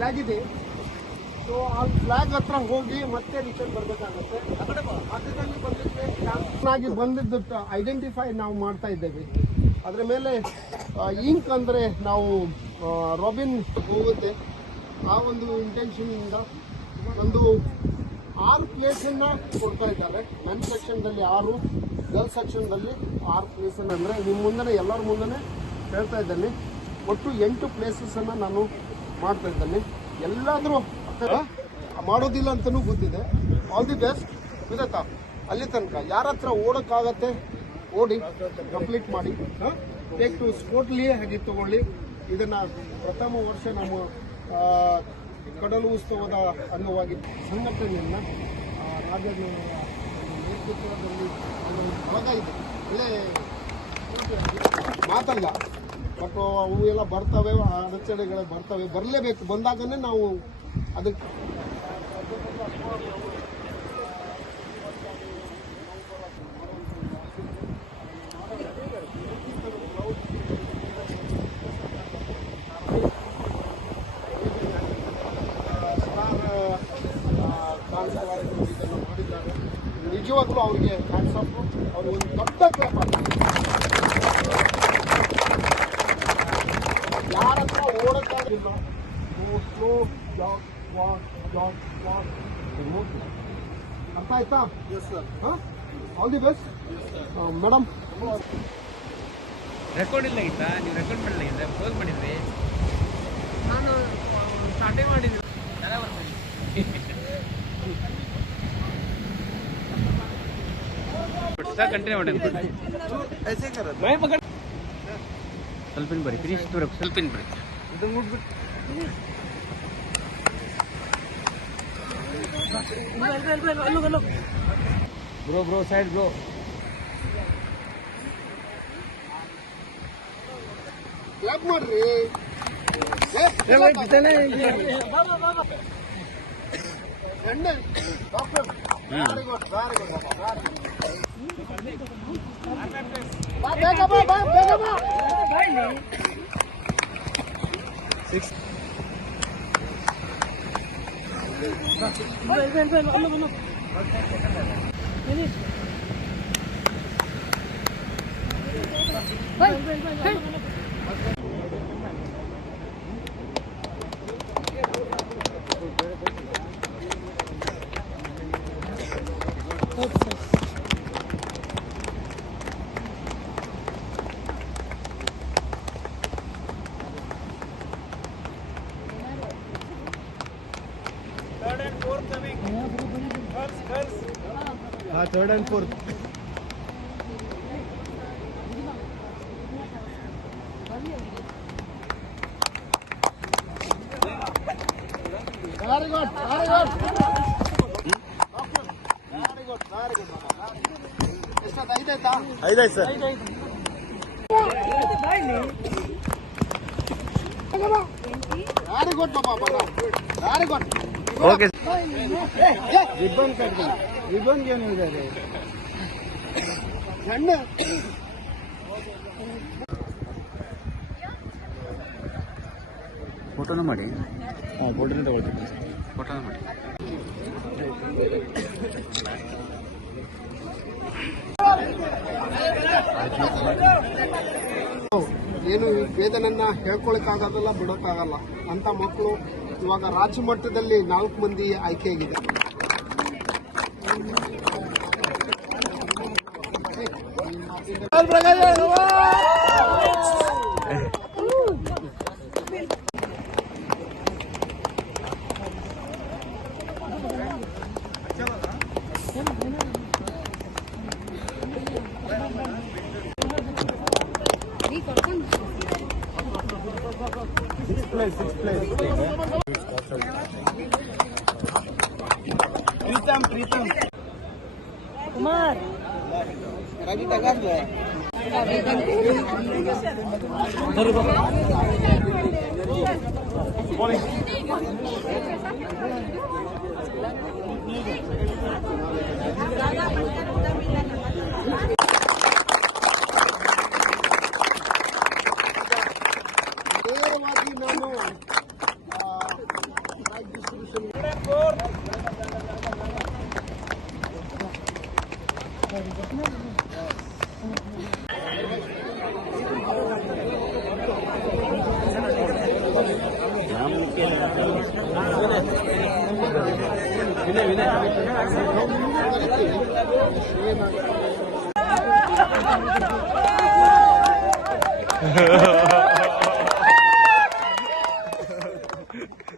Flag ಇದೆ. So ಆ flag ಹತ್ರ ಹೋಗಿ ಮತ್ತೆ ರಿಟರ್ನ್ ಬರಬೇಕಾಗತ್ತೆ. ಅದರಲ್ಲಿ ಬಂದಿದ್ದೆ, ಚೆನ್ನಾಗಿ ಬಂದಿದ್ದು ಐಡೆಂಟಿಫೈ ನಾವು ಮಾಡ್ತಾ ಇದ್ದೇವೆ. ಅದರ ಮೇಲೆ ಇಂಕ್ ಅಂದರೆ ನಾವು ರಾಬಿನ್ ಹೋಗುತ್ತೆ. ಆ ಒಂದು ಇಂಟೆನ್ಷನಿಂದ ಒಂದು ಆರು ಪ್ಲೇಸನ್ನು ಕೊಡ್ತಾ ಇದ್ದಾರೆ. ಮೆನ್ ಸೆಕ್ಷನ್ದಲ್ಲಿ ಆರು ಗರ್ಲ್ಸ್ ಸೆಕ್ಷನ್ದಲ್ಲಿ ಆರು ಪ್ಲೇಸನ್ನು ಅಂದರೆ ನಿಮ್ಮ ಮುಂದೆ ಎಲ್ಲರ ಮುಂದೆ ಹೇಳ್ತಾ ಇದ್ದೇನೆ. ಒಟ್ಟು ಎಂಟು ಪ್ಲೇಸಸನ್ನು ನಾನು ಮಾಡ್ತಾ ಇದ್ದೇನೆ. ಎಲ್ಲಾದರೂ ಮಾಡೋದಿಲ್ಲ ಅಂತಲೂ ಗೊತ್ತಿದೆ. ಆಲ್ ದಿ ಬೆಸ್ಟ್ ಗೊತ್ತಾಯ್ತಾ ಅಲ್ಲಿ ತನಕ. ಯಾರ ಹತ್ರ ಓಡೋಕ್ಕಾಗತ್ತೆ, ಓಡಿ ಕಂಪ್ಲೀಟ್ ಮಾಡಿ. ಟೇಕ್ ಟು ಸ್ಪೋರ್ಟ್ಲಿ ಹಾಗೆ ತಗೊಳ್ಳಿ. ಇದನ್ನ ಪ್ರಥಮ ವರ್ಷ ನಮ್ಮ ಕಡಲು ಉತ್ಸವದ ಅಂಗವಾಗಿ ಸಂಘಟನೆಯನ್ನ ರಾಜಣ್ಣನವರ ನೇತೃತ್ವದಲ್ಲಿ ಭಾಗ ಇದೆ. ಒಳ್ಳೆ ಮಾತಲ್ಲ. ಬಟ್ ಅವು ಎಲ್ಲ ಬರ್ತವೆ ಅಡಚಣೆಗಳು ಬರ್ತವೆ ಬರಲೇಬೇಕು ಬಂದಾಗನೇ ನಾವು ಅದಕ್ಕೆ ಮಾಡಿದ್ದಾರೆ ನಿಜವಾಗ್ಲೂ ಅವರಿಗೆ ಹ್ಯಾಂಡ್ಸ್ ಆಫ್ ಅವರು ಒಂದು ದೊಡ್ಡ ಕ್ಲಾಪ್ ಯಾರ ಹತ್ರ ಓಡಕ್ಕಾಗಿಲ್ಲ slow jog walk jog walk ಅರ್ಥ ಆಯ್ತಾ ಎಸ್ ಸರ್ ಹಾಂ all the best madam record ಇಲ್ಲ ಆಯ್ತಾ ನೀವು ರೆಕಾರ್ಡ್ ಮಾಡಲಾಗಿದ್ರೆ ಫೋನ್ ಮಾಡಿದ್ರಿ ನಾನು ಸ್ಟಾರ್ಟಿಂಗ್ ಮಾಡಿದ್ವಿ ಕಂಟಿನ್ಯೂ ಮಾಡಿ ಸ್ವಲ್ಪಿನ ಬರಿ ಫಿನಿಶ್ ಬರಬೇಕು ಸ್ವಲ್ಪ. ಬರಿ. Bro bro side bro. ಮಾಡ್ರಿ. ಎಣ್ಣೆ. Doctor Hey, hey, hey. Good ಬಾ ಬೇಗ ಬಾ ಬಾ ಬೇಗ ಬಾ ಹಾ third and fourth very good very good very good very good ಎಷ್ಟೊತ್ತು ಐದಾಯ್ತಾ ಐದಾಯ್ತು ಸರ್ ವೆರಿ ಗುಡ್ ಬಾಬಾ ವೆರಿ ಗುಡ್ ಓಕೆ ribbon ಕಟ್ಟಿ. ರಿಬ್ಬನ್ಗೆ ಏನು ಇದೆ ಸಣ್ಣ. ಫೋಟೋನ ಮಾಡಿ. ಹಾಂ ಫೋಟೋನೇ ತಗೊಳ್ತೀನಿ. ಫೋಟೋನ ಮಾಡಿ. ಏನು ಈ ವೇದನನ್ನ ಹೇಳ್ಕೊಳಕ್ಕಾಗೋದಿಲ್ಲ ಬಿಡೋಕ್ಕಾಗಲ್ಲ. ಅಂತ ಮಕ್ಕಳು ಇವಾಗ ರಾಜ್ಯ ಮಟ್ಟದಲ್ಲಿ ನಾಲ್ಕು ಮಂದಿ ಆಯ್ಕೆಯಾಗಿದೆ Six plates, six plates. Pritam, Pritam. Umar. Rabi tagar ya. Baru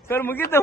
sir ಮುಗೀತು.